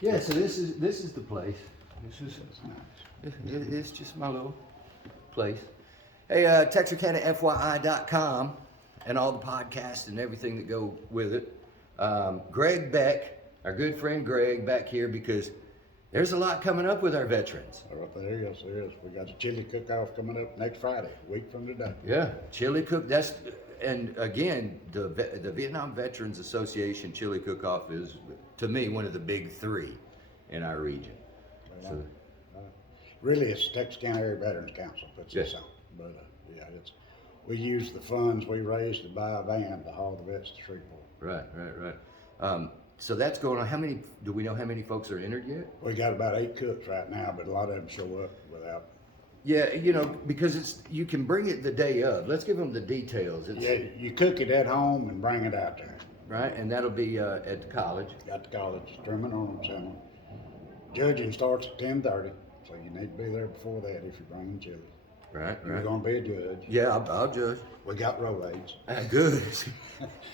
Yeah, so this is the place. This is That's nice. it's just my little place. Hey, TexarkanaFYI.com and all the podcasts and everything that go with it. Greg Beck, our good friend Greg, back here because there's a lot coming up with our veterans. Right there, yes, there is. We got the chili cook-off coming up next Friday, a week from today. Yeah, chili cook. And again, the Vietnam Veterans Association chili cook-off is, to me, one of the big three in our region. So, Really, it's Texarkana Area Veterans Council puts this on. But yeah, we use the funds we raise to buy a van to haul the vets to Shreveport. right. So that's going on. Do we know how many folks are entered yet? We got about 8 cooks right now, but a lot of them show up without. Yeah, because you can bring it the day of. Let's give them the details. Yeah, you cook it at home and bring it out there. Right, and that'll be at the college. At the college, Truman Arnold Center. Judging starts at 10:30, so you need to be there before that if you're bringing chili. Right. You're gonna be a judge. Yeah, I'll judge. We got rollades. Good.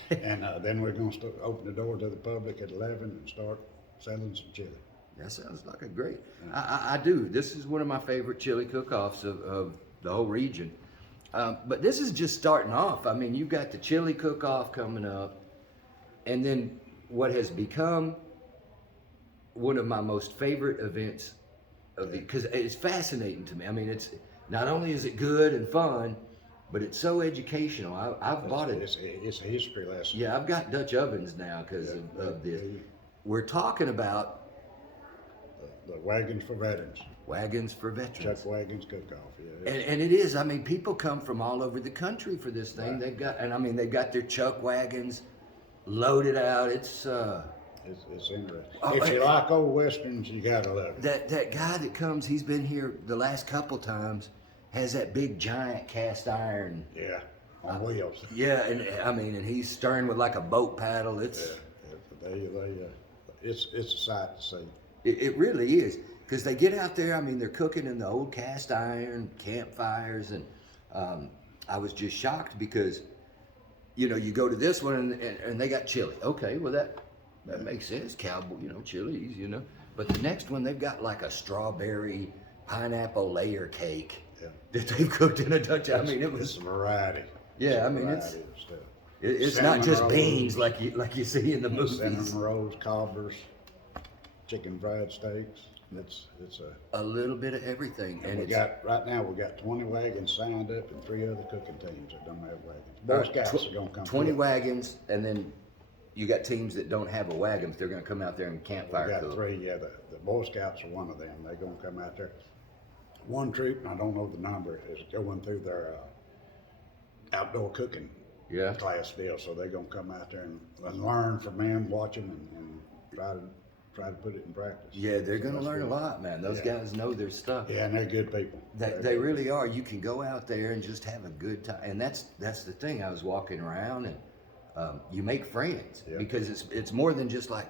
And then we're gonna open the door to the public at 11 and start selling some chili. That sounds like a great. I do. This is one of my favorite chili cook-offs of the whole region. But this is just starting off. I mean, you've got the chili cook-off coming up, and then what has become one of my most favorite events because it's fascinating to me. I mean, it's not only is it good and fun, but it's so educational. I've bought it. It's a history lesson. Yeah, I've got Dutch ovens now because of this. We're talking about the wagons for veterans. wagons for veterans. Chuck wagons cook-off. Yeah. And it is. I mean, people come from all over the country for this thing. Right. They've got their chuck wagons loaded out. It's interesting. If you like old westerns, you gotta love it. that guy that comes. He's been here the last couple times. Has that big giant cast iron. Yeah, on wheels. Yeah, and he's stirring with like a boat paddle. It's It's a sight to see. it really is because they get out there. I mean, they're cooking in the old cast iron campfires, and I was just shocked because you go to this one and they got chili. Okay, well that makes sense. Cowboy, chilies, But the next one they've got like a strawberry pineapple layer cake that they've cooked in a Dutch. I mean, it's a variety. Yeah, it's not just rolls, beans like you see in the movies. Cinnamon rolls, cobbers, chicken fried steaks. It's a little bit of everything. And right now we got 20 wagons signed up and 3 other cooking teams that don't have wagons. Boy Scouts are gonna come. 20 wagons, and then you got teams that don't have a wagon, but they're gonna come out there and campfire cook. We got 3. Yeah, the Boy Scouts are one of them. They're gonna come out there. One troop, and I don't know the number, is going through their outdoor cooking class deal. So they're gonna come out there and learn from them, watch them, and try to put it in practice. Yeah, they're gonna learn a lot, man. Those guys know their stuff. Yeah, and they're good people. They really are. You can go out there and just have a good time, and that's the thing. I was walking around, and you make friends because it's more than just like,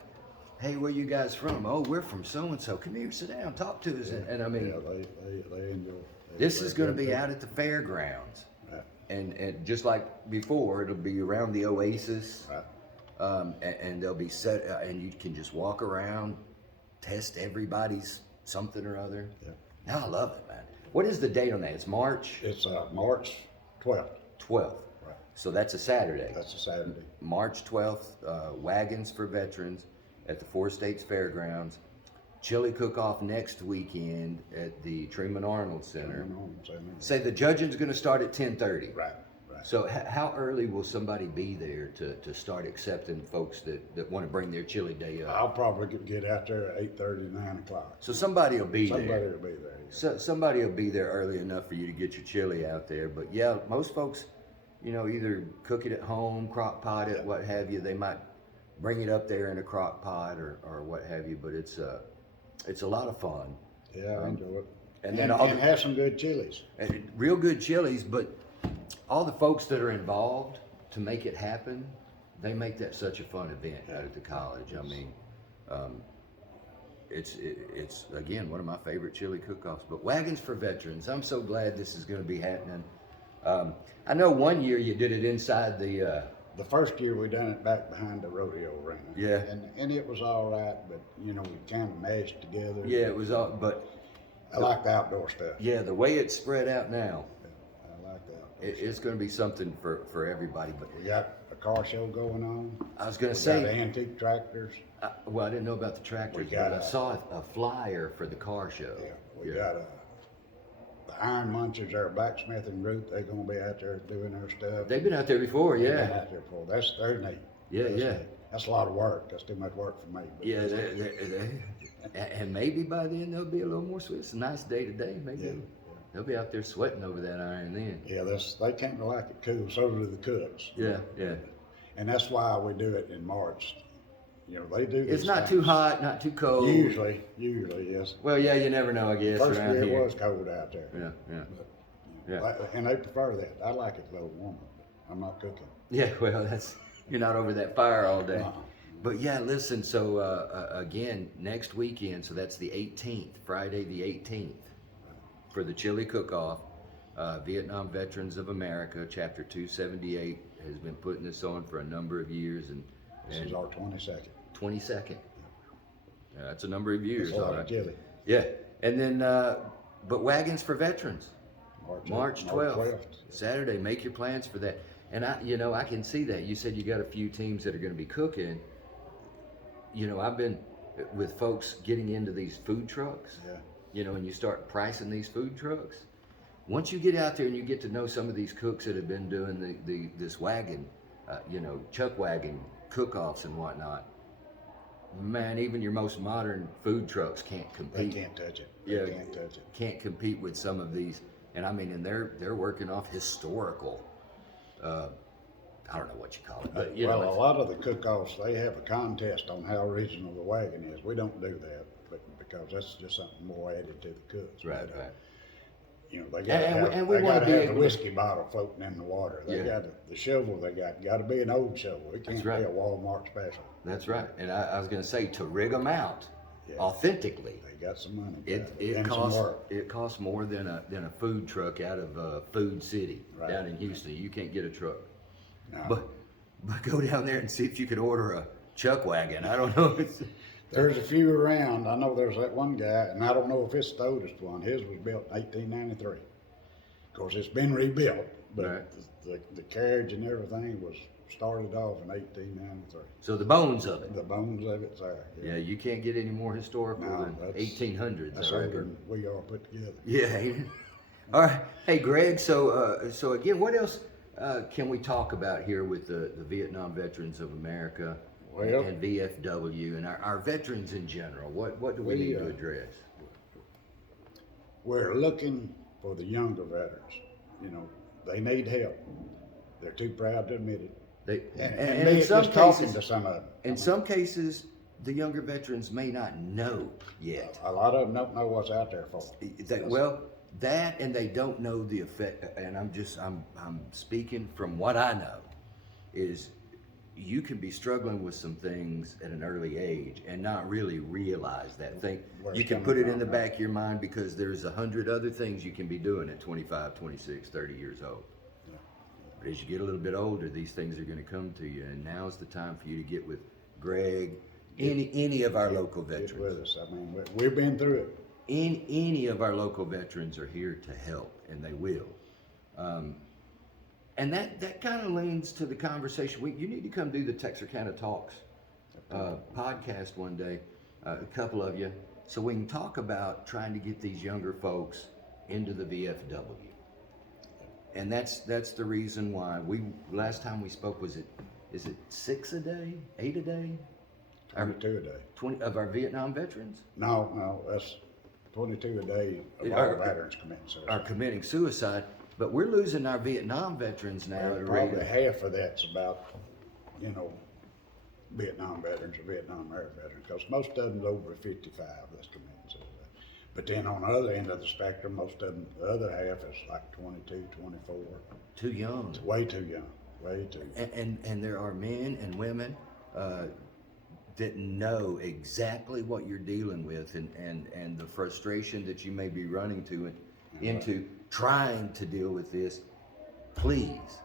hey, where you guys from? Oh, we're from so and so. Come here, sit down, talk to us. And I mean, they enjoy. This is going to be out at the fairgrounds, and just like before, it'll be around the Oasis, and they'll be set, and you can just walk around, test everybody's something or other. Yeah. No, I love it, man. What is the date on that? It's March. It's March 12th. 12th. Right. So that's a Saturday. That's a Saturday. March 12th. Wagons for Veterans at the Four States Fairgrounds. Chili cook-off next weekend at the Truman Arnold Center. Say the judging's going to start at 10:30. Right. So how early will somebody be there to start accepting folks that want to bring their chili day up? I'll probably get out there at 8:30, 9 o'clock. So somebody will be there. Somebody will be there. Yeah. So somebody will be there early enough for you to get your chili out there. But yeah, most folks, either cook it at home, crock pot it, what have you. They might bring it up there in a crock pot or what have you. But it's a lot of fun. Yeah, I enjoy it. And have some good chilies. And real good chilies, but all the folks that are involved to make it happen, they make that such a fun event out at the college. I mean, it's again one of my favorite chili cook-offs. But Wagons for Veterans, I'm so glad this is going to be happening. I know one year you did it inside the The first year we done it back behind the rodeo arena. Yeah. And it was all right, but you know, we kind of mashed together. Yeah, it was all, but I like the outdoor stuff. yeah, the way it's spread out now, I like that. it's going to be something for everybody. But We got a car show going on. I was going to We got say, antique tractors. well, I didn't know about the tractors, We got but I saw a flyer for the car show. Yeah, we got the Iron Munchers, our blacksmithing group. They're gonna be out there doing their stuff. They've been out there before, They've yeah. been out there before. They're neat. Yeah, That's yeah. neat. That's a lot of work. That's too much work for me. But Yeah, and maybe by then they'll be a little more sweet. It's a nice day today. Maybe Yeah. they'll be out there sweating over that iron then. Yeah, they came to like it cool. So do the cooks. Yeah, yeah. And that's why we do it in March. You know, they do. It's these not things. too hot, not too cold. Usually, yes. Well, yeah, you never know, I guess, First around year here. it was cold out there. Yeah, yeah. But, Yeah. And they prefer that. I like it a little warmer. I'm not cooking. Yeah, well, you're not over that fire all day. Uh-uh. But yeah, listen, so again, next weekend, so that's the 18th, Friday the 18th, for the chili cook-off. Vietnam Veterans of America, Chapter 278, has been putting this on for a number of years. This is our 22nd. 22nd. That's a number of years. It's a lot all of right. chili. Yeah, and then, but Wagons for Veterans, March 12th, 12th. Saturday. Make your plans for that. And I can see that. You said you got a few teams that are going to be cooking. You know, I've been with folks getting into these food trucks. Yeah. You know, and you start pricing these food trucks. Once you get out there and you get to know some of these cooks that have been doing this wagon, chuck wagon cook-offs and whatnot, man, even your most modern food trucks can't They compete. can't touch it. Yeah, They can't touch it. can't compete with some of these. And I mean, and they're working off historical. I don't know what you call it, but you Well, know, a lot of the cook-offs, they have a contest on how original the wagon is. We don't do that, but because that's just something more added to the cooks. right, But, right. You know, they gotta have, and we they wanna gotta be have able the to- whiskey bottle floating in the water. They Yeah. got the shovel. They got to be an old shovel. It can't right. be a Walmart special. That's right. And I was going to say, to rig them out Yeah. authentically, They got some money. it and some costs work. more than a food truck out of Food City Right. down in Houston. You can't get a truck, No. but go down there and see if you could order a chuck wagon. I don't know. There's a few around. I know there's that one guy, and I don't know if it's the oldest one. His was built in 1893. Of course, it's been rebuilt, but Right. the carriage and everything was started off in 1893. So the bones of it. The bones of it's there. Yeah, you can't get any more historical No, than that's- 1800s. That's I older reckon. than we are put together. Yeah. ain't it? All right. Hey, Greg. So again, what else can we talk about here with the Vietnam Veterans of America Well- and VFW and our veterans in general? What do we need to address? We're looking for the younger veterans. You know, they need help. They're too proud to admit it. And me in some just talking cases, to some of them. in some cases, the younger veterans may not know yet. A lot of them don't know what's out there for. That and they don't know the effect. And I'm speaking from what I know, is you can be struggling with some things at an early age and not really realize that thing. Where You it's can coming put it from, in the right? back of your mind because there's 100 other things you can be doing at 25, 26, 30 years old. Yeah. But as you get a little bit older, these things are going to come to you, and now's the time for you to get with Greg, any of our local Get veterans. with us. I mean, we've been through it. Any of our local veterans are here to help, and they will. And that kind of leans to the conversation. You need to come do the Texarkana Talks podcast one day, a couple of you, so we can talk about trying to get these younger folks into the VFW. And that's the reason why last time we spoke, is it 6 a day, 8 a day? 22 a day. 20 of our Vietnam veterans No, that's 22 a day of Our- all veterans committing suicide. are committing suicide, but we're losing our Vietnam veterans now Well, at a probably rate. half of that's about, Vietnam veterans or Vietnam era veterans, because most of them's over 55 that's committing suicide. But then on the other end of the spectrum, most of them, the other half is like 22, 24. Too young. It's way too young, way too young. And there are men and women that know exactly what you're dealing with and the frustration that you may be running into trying to deal with this. Please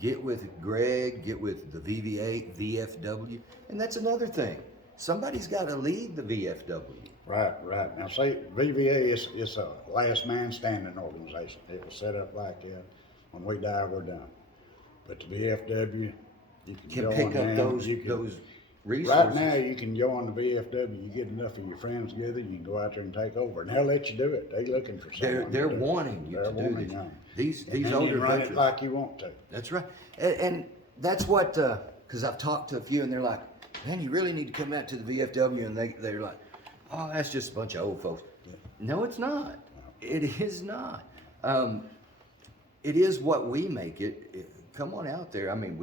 get with Greg, get with the VVA, VFW, and that's another thing. Somebody's got to lead the VFW. Right. Now, see, VVA is a last man standing organization. It was set up like that. When we die, we're done. But the VFW, you can Can join pick up them. those You can- resources. Right now, you can join the VFW. You get enough of your friends together, you can go out there and take over, and they'll let you do it. They're looking for someone. They're to do it. wanting you They're to do wanting this. you. These And then older you run veterans. it like you want to. That's right. And that's what, because I've talked to a few and they're like, man, you really need to come out to the VFW. And they're like, oh, that's just a bunch of old folks. No, it's not. It is not. It is what we make it. Come on out there. I mean,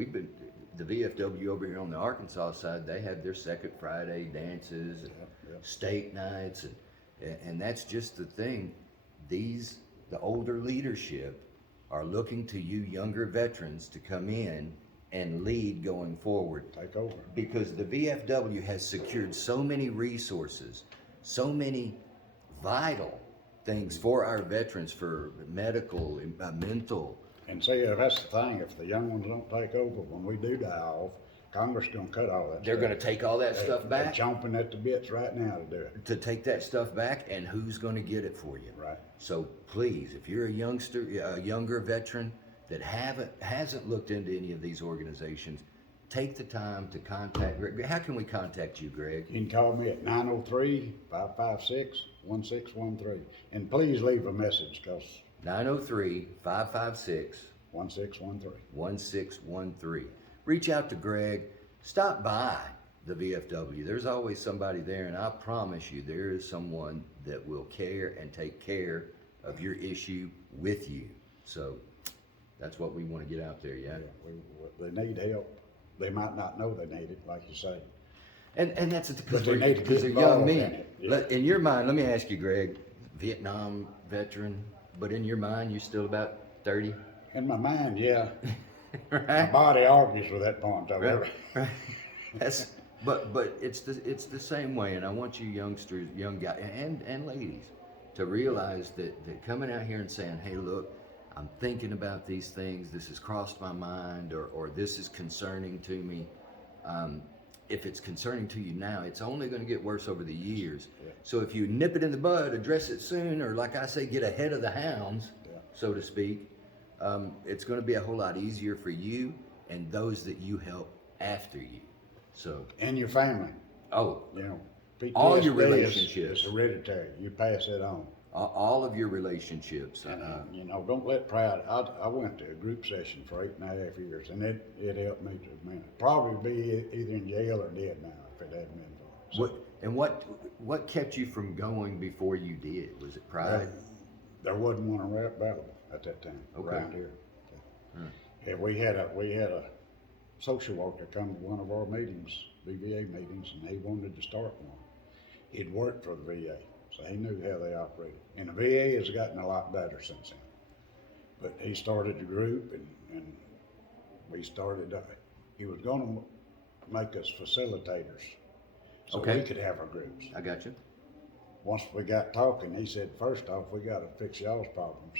the VFW over here on the Arkansas side, they have their second Friday dances and steak nights. And that's just the thing. The older leadership are looking to you younger veterans to come in and lead going forward. Take over. Because the VFW has secured so many resources, so many vital things for our veterans, for medical, mental. And see, that's the thing, if the young ones don't take over, when we do die off, Congress gonna cut all that They're stuff. gonna take all that stuff They're back, chomping at the bits right now to do it. to take that stuff back, and who's gonna get it for you? Right. So please, if you're a younger veteran that hasn't looked into any of these organizations, take the time to contact Greg. How can we contact you, Greg? You can call me at 903-556-1613. And please leave a message, cause 903-556 1613. 1613. Reach out to Greg. Stop by the VFW. There's always somebody there, and I promise you, there is someone that will care and take care of your issue with you. So that's what we want to get out there, yeah? They need help. They might not know they need it, like you say. And that's because But they need to get they're young involved in men. it, yeah. In your mind, let me ask you, Greg, Vietnam veteran, but in your mind, you're still about 30? In my mind, yeah. My Right? body argues with that point, however. Right. But it's the same way, and I want you youngsters, young guys, and ladies, to realize that coming out here and saying, hey, look, I'm thinking about these things, this has crossed my mind, or this is concerning to me. If it's concerning to you now, it's only going to get worse over the years. Yeah. So if you nip it in the bud, address it soon, or like I say, get ahead of the hounds, Yeah. so to speak, it's going to be a whole lot easier for you and those that you help after you. So, And your family, oh, you know. All your PTSD relationships. is hereditary. You pass it on. all of your relationships. And, you know, don't let pride. I went to a group session for 8.5 years, and it helped me to a minute. Probably be either in jail or dead now if it hadn't been for it. What kept you from going before you did? Was it pride? There wasn't one available at that time around here. Yeah, we had a social worker come to one of our meetings, VVA meetings, and he wanted to start one. He'd worked for the VA, so he knew how they operated. And the VA has gotten a lot better since then. But he started a group, and we started. He was going to make us facilitators, so Okay. we could have our groups. I got you. Once we got talking, he said, first off, we gotta fix y'all's problems.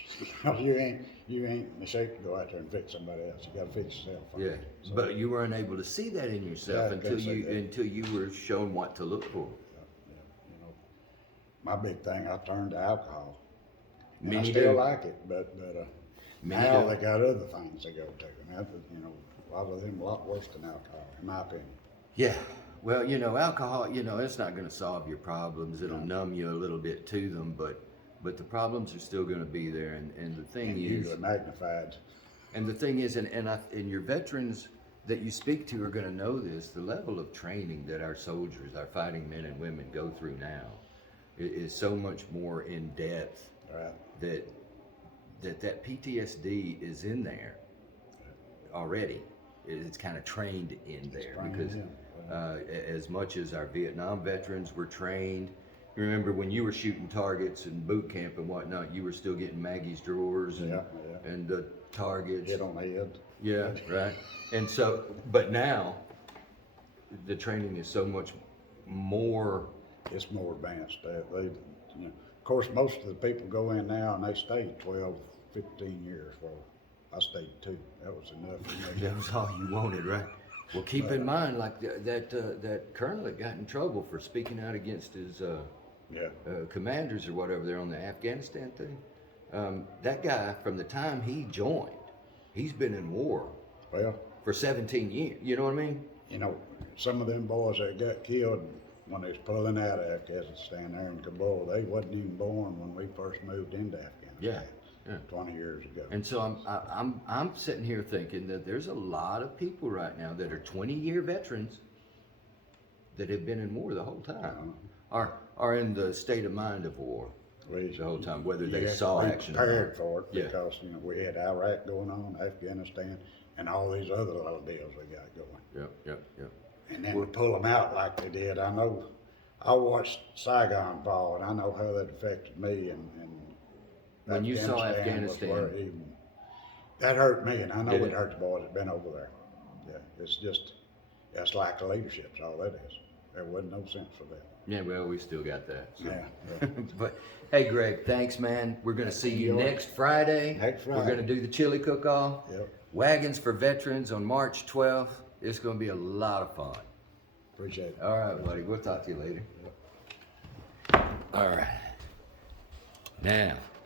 you ain't in the shape to go out there and fix somebody else. You gotta fix yourself first. Yeah, So, but you weren't able to see that in yourself Yeah, I couldn't see that. until you were shown what to look for. yeah, you know, my big thing, I turned to alcohol. And I Many still do. like it, but Many now do. they got other things they go to. And that, you know, a lot of them a lot worse than alcohol, in my opinion. Yeah. Well, alcohol, it's not going to solve your problems. It'll numb you a little bit to them, but the problems are still going to be there. And the thing And is, usually magnified. and your veterans that you speak to are going to know this. The level of training that our soldiers, our fighting men and women, go through now is so much more in depth Right. that PTSD is in there already. It's kind of trained in there trained because in. as much as our Vietnam veterans were trained, you remember when you were shooting targets in boot camp and whatnot, you were still getting Maggie's drawers and Yeah. and the targets. Hit on the head. Yeah, right. And so, but now the training is so much more. It's more advanced. Of course, most of the people go in now and they stay 12, 15 years. Well, I stayed 2. That was enough for me. That was all you wanted, right? Well, keep in mind, like that colonel that got in trouble for speaking out against his commanders or whatever there on the Afghanistan thing. That guy, from the time he joined, he's been in war. Well, for 17 years. You know what I mean? You know, some of them boys that got killed when they was pulling out of Afghanistan there in Kabul, they wasn't even born when we first moved into Afghanistan. Yeah. 20 years ago. And so I'm sitting here thinking that there's a lot of people right now that are 20-year veterans that have been in war the whole time, are in the state of mind of war the whole time, whether they saw action or prepared not. for it because you know we had Iraq going on, Afghanistan, and all these other little deals we got going. Yep. And then we pull them out like they did. I know. I watched Saigon fall, and I know how that affected me. And when you saw was Afghanistan, where that hurt me, and I know it hurt the boys that been over there. Yeah, it's like the leadership's all that is. There wasn't no sense for that. Yeah, well, we still got that. So. Yeah. But hey, Greg, thanks, man. We're gonna see you next Friday. We're gonna do the chili cook-off. Yep. Wagons for Veterans on March 12th. It's gonna be a lot of fun. Appreciate it. All right, buddy. We'll talk to you later. Yep. All right. Now.